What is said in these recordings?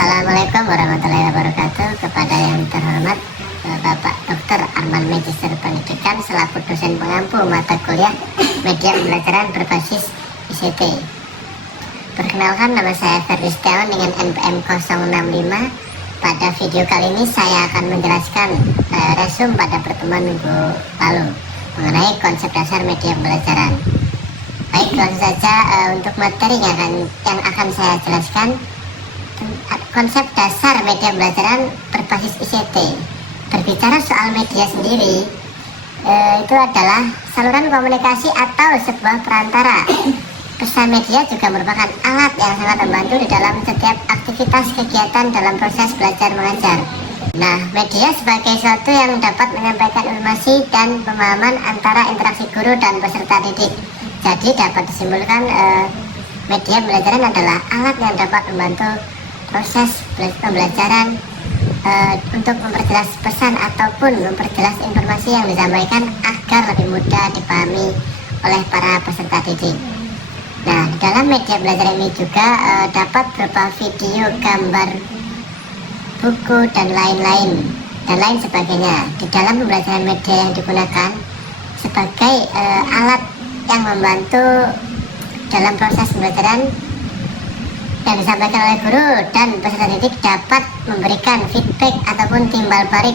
Assalamualaikum warahmatullahi wabarakatuh. Kepada yang terhormat Bapak Dr. Arman Magister Pendidikan selaku dosen pengampu mata kuliah media pembelajaran berbasis ICT. Perkenalkan, nama saya Ferdi Setiawan dengan NPM 065. Pada video kali ini saya akan menjelaskan resume pada pertemuan minggu lalu mengenai konsep dasar media pembelajaran. Baik, langsung saja untuk materi yang akan saya jelaskan. Konsep dasar media pembelajaran berbasis ICT. Berbicara soal media sendiri, itu adalah saluran komunikasi atau sebuah perantara. Pesan media juga merupakan alat yang sangat membantu di dalam setiap aktivitas kegiatan dalam proses belajar mengajar. Nah, media sebagai suatu yang dapat menyampaikan informasi dan pemahaman antara interaksi guru dan peserta didik. Jadi dapat disimpulkan media pembelajaran adalah alat yang dapat membantu proses pembelajaran untuk memperjelas pesan ataupun memperjelas informasi yang disampaikan agar lebih mudah dipahami oleh para peserta didik. Nah, dalam media belajar ini juga dapat berupa video, gambar, buku, dan lain sebagainya. Di dalam pembelajaran media yang digunakan sebagai alat yang membantu dalam proses pembelajaran yang disampaikan oleh guru dan peserta didik dapat memberikan feedback ataupun timbal balik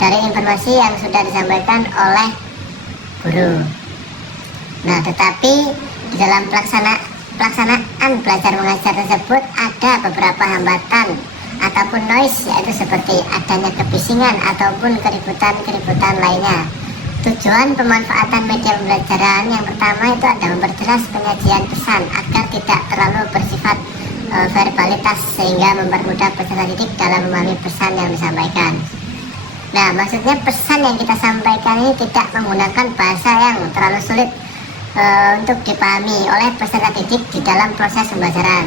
dari informasi yang sudah disampaikan oleh guru. Nah, tetapi di dalam pelaksanaan belajar mengajar tersebut ada beberapa hambatan ataupun noise, yaitu seperti adanya kebisingan ataupun keributan lainnya. Tujuan pemanfaatan media pembelajaran yang pertama itu ada memperjelas penyajian pesan agar tidak terlalu bersifat verbalitas sehingga mempermudah peserta didik dalam memahami pesan yang disampaikan. Nah, maksudnya pesan yang kita sampaikan ini tidak menggunakan bahasa yang terlalu sulit untuk dipahami oleh peserta didik di dalam proses pembelajaran.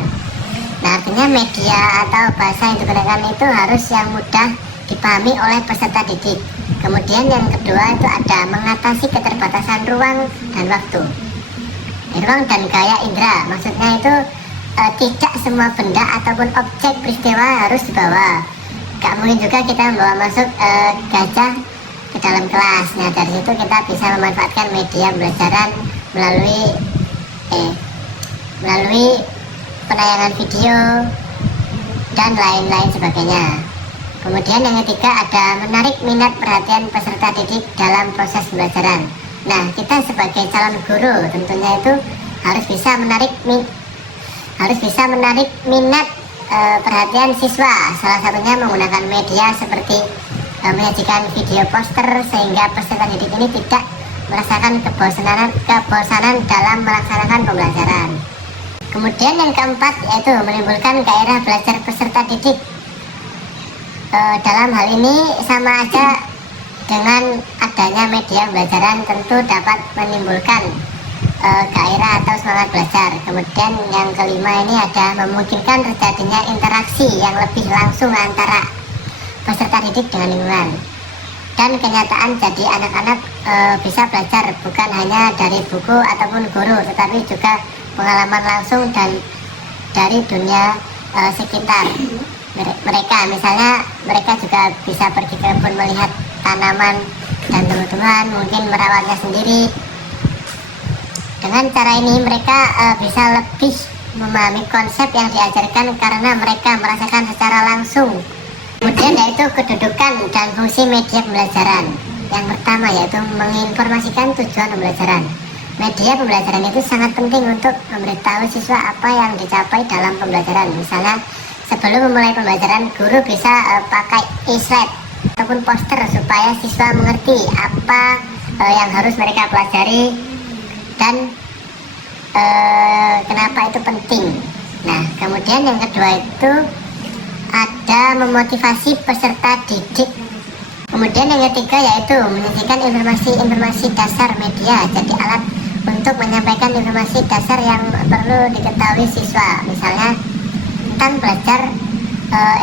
Nah, artinya media atau bahasa yang digunakan itu harus yang mudah dipahami oleh peserta didik. Kemudian yang kedua itu ada mengatasi keterbatasan ruang dan waktu. Ruang dan gaya indera, maksudnya itu tidak semua benda ataupun objek peristiwa harus dibawa. Gak mungkin juga kita membawa masuk gajah ke dalam kelas. Nah, dari situ kita bisa memanfaatkan media pembelajaran melalui penayangan video dan lain-lain sebagainya. Kemudian yang ketiga ada menarik minat perhatian peserta didik dalam proses pembelajaran. Nah, kita sebagai calon guru tentunya itu harus bisa menarik minat perhatian siswa. Salah satunya menggunakan media seperti menyajikan video poster sehingga peserta didik ini tidak merasakan kebosanan dalam melaksanakan pembelajaran. Kemudian yang keempat yaitu menimbulkan gairah belajar peserta didik. Dalam hal ini sama aja dengan adanya media pembelajaran, tentu dapat menimbulkan gairah atau semangat belajar. Kemudian yang kelima ini ada memungkinkan terjadinya interaksi yang lebih langsung antara peserta didik dengan lingkungan. Dan kenyataan jadi anak-anak bisa belajar bukan hanya dari buku ataupun guru, tetapi juga pengalaman langsung dan dari dunia sekitar mereka. Misalnya mereka juga bisa pergi ke kebun melihat tanaman dan tumbuh-tumbuhan, mungkin merawatnya sendiri. Dengan cara ini mereka bisa lebih memahami konsep yang diajarkan karena mereka merasakan secara langsung. Kemudian yaitu kedudukan dan fungsi media pembelajaran. Yang pertama yaitu menginformasikan tujuan pembelajaran. Media pembelajaran itu sangat penting untuk memberitahu siswa apa yang dicapai dalam pembelajaran. Misalnya sebelum memulai pembelajaran, guru bisa pakai e-slide ataupun poster supaya siswa mengerti apa yang harus mereka pelajari dan kenapa itu penting. Nah, kemudian yang kedua itu ada memotivasi peserta didik. Kemudian yang ketiga yaitu menyajikan informasi dasar media, jadi alat untuk menyampaikan informasi dasar yang perlu diketahui siswa. Misalnya tentang belajar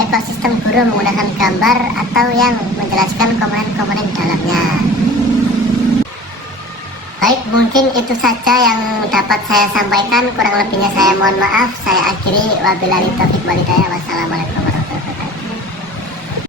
ekosistem guru menggunakan gambar atau yang menjelaskan komponen-komponen dalamnya. Baik, mungkin itu saja yang dapat saya sampaikan. Kurang lebihnya saya mohon maaf. Saya akhiri. Wabillahi taufiq walhidayah. Wassalamualaikum.